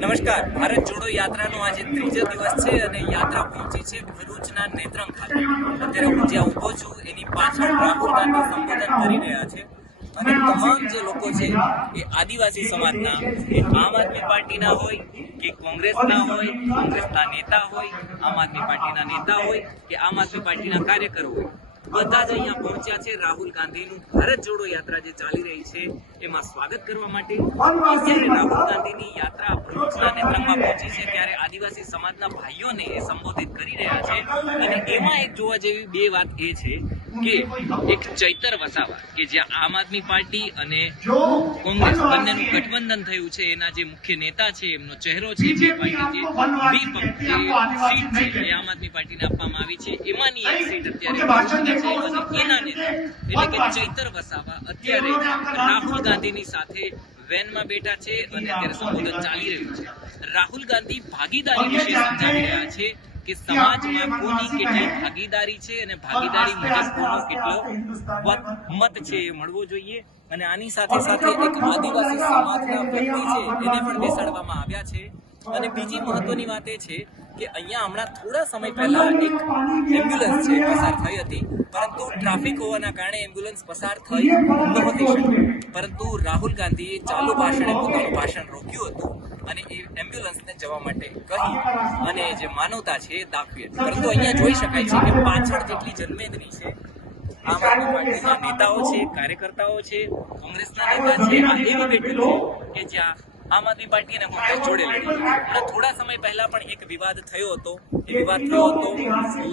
નમસ્કાર. ભારત જોડો યાત્રાનો આજે ત્રીજો દિવસ છે અને યાત્રા પહોંચી છે ભરૂચના નેત્રંગ ખાતે. અત્યારે હું જ્યાં ઊભો છું એની પાછળ રાહુલ ગાંધી સંબોધન કરી રહ્યા છે અને તમામ જે લોકો છે એ આદિવાસી સમાજના, એ આમ આદમી પાર્ટીના હોય કે કોંગ્રેસના હોય, કોંગ્રેસના નેતા હોય, આમ આદમી પાર્ટીના નેતા હોય કે આમ આદમી પાર્ટીના કાર્યકરો હોય, બધા જ અહીંયા પહોંચ્યા છે રાહુલ ગાંધીનું ભારત જોડો યાત્રા જે ચાલી રહી છે એમાં સ્વાગત કરવા માટે. જ્યારે રાહુલ ગાંધીની યાત્રા ભરૂચના નેત્રંગમાં પહોંચી છે ત્યારે આદિવાસી સમાજના ભાઈઓને એ સંબોધિત કરી રહ્યા છે અને એમાં એક જોવા જેવી બે વાત એ છે કે એક ચૈતર વસાવા કે જ્યાં આમ આદમી પાર્ટી અને કોંગ્રેસ બંનેનું ગઠબંધન થયું છે, એના જે મુખ્ય નેતા છે, એમનો ચહેરો છે, બે પાર્ટી જે સીટ છે એ આમ આદમી પાર્ટીને આપવામાં આવી છે, એમાંની એક સીટ અત્યારે એના નેતા એટલે કે ચૈતર વસાવા અત્યારે રાહુલ ગાંધીની સાથે વેનમાં બેઠા છે અને અત્યારે સંબોધન ચાલી રહ્યું છે. રાહુલ ગાંધી ભાગીદારી વિશે સમજાવી રહ્યા છે કે સમાજમાં કોની કેટલી ભાગીદારી છે અને ભાગીદારી મુજબ કોનો કેટલો મત છે એ મળવો જોઈએ. અને આની સાથે સાથે એક આદિવાસી સમાજના વ્યક્તિ છે એને પણ બેસાડવામાં આવ્યા છે. અને બીજી મહત્વની વાત એ છે કે અહીંયા હમણાં થોડા સમય પહેલા એક એમ્બ્યુલન્સ છે પસાર થઈ હતી, પરંતુ ટ્રાફિક હોવાના કારણે એમ્બ્યુલન્સ પસાર થઈ નહોતી શકી. પરંતુ રાહુલ ગાંધીએ ચાલુ ભાષણે પોતાનું ભાષણ રોક્યું હતું અને એ એમ્બ્યુલન્સને જવા માટે કહી અને જે માનવતા છે એ દાખવી હતી. પરંતુ અહીંયા જોઈ શકાય છે કે પાછળ જેટલી જનમેદની છે, આમ આદમી પાર્ટીના નેતાઓ છે, કાર્યકર્તાઓ છે, કોંગ્રેસના નેતા છે, આ એવી બેઠક છે કે જ્યાં આમ આદમી પાર્ટી અને કોંગ્રેસ જોડે લડી. હમણાં થોડા સમય પહેલા પણ એક વિવાદ થયો હતો. એ વિવાદ થયો હતો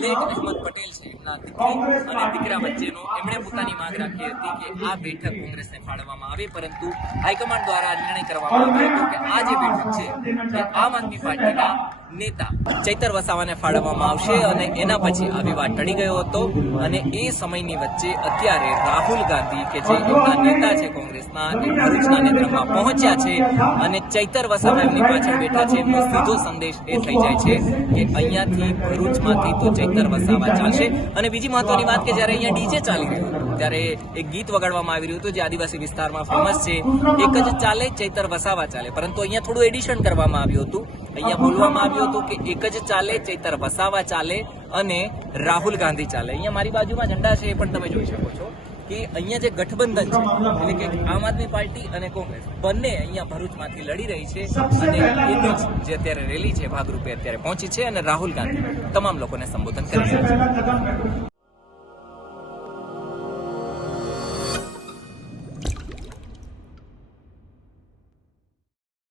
લેક અહેમદ પટેલ છે એમના દીકરી અને દીકરા વચ્ચેનો. એમણે પોતાની માંગ રાખી હતી કે આ બેઠક કોંગ્રેસને ફાળવવામાં આવે, પરંતુ હાઈકમાન્ડ દ્વારા નિર્ણય કરવામાં આવ્યો હતો કે આ જે બેઠક છે એ આમ આદમી પાર્ટીના નેતા ચૈતર વસાવાને ફાળવવામાં આવશે અને એના પછી આ વિવાદ ટળી ગયો હતો. અને એ સમયની વચ્ચે અત્યારે રાહુલ ગાંધી કે જે એમના નેતા છે કોંગ્રેસના, એ ભરૂચના નેત્રંગમાં પહોંચ્યા છે અને ચૈતર વસાવા એમની પાછળ બેઠા છે. એમનો સીધો સંદેશ એ થઈ જાય છે કે અહીંયાથી ભરૂચમાંથી તો ચૈતર વસાવા ચાલશે. અને બીજી મહત્વની વાત કે જ્યારે અહીંયા ડીજે ચાલી રહ્યું હતું ત્યારે એક ગીત વગાડવામાં આવી રહ્યું હતું જે આદિવાસી વિસ્તારમાં ફેમસ છે, એક જ ચાલે ચૈતર વસાવા ચાલે. પરંતુ અહીંયા થોડું એડિશન કરવામાં આવ્યું હતું. અહીંયા બોલવામાં આવ્યું હતું કે એક જ ચાલે ચૈતર વસાવા ચાલે અને રાહુલ ગાંધી ચાલે. અહીંયા મારી બાજુમાં ઝંડા છે એ પણ તમે જોઈ શકો છો કે અહીંયા જે ગઠબંધન છે એટલે કે આમ આદમી પાર્ટી અને કોંગ્રેસ બંને અહીંયા ભરૂચમાંથી લડી રહી છે અને એની જ જે અત્યારે રેલી છે ભાગરૂપે અત્યારે પહોંચી છે અને રાહુલ ગાંધી તમામ લોકોને સંબોધન કરી રહ્યા છે.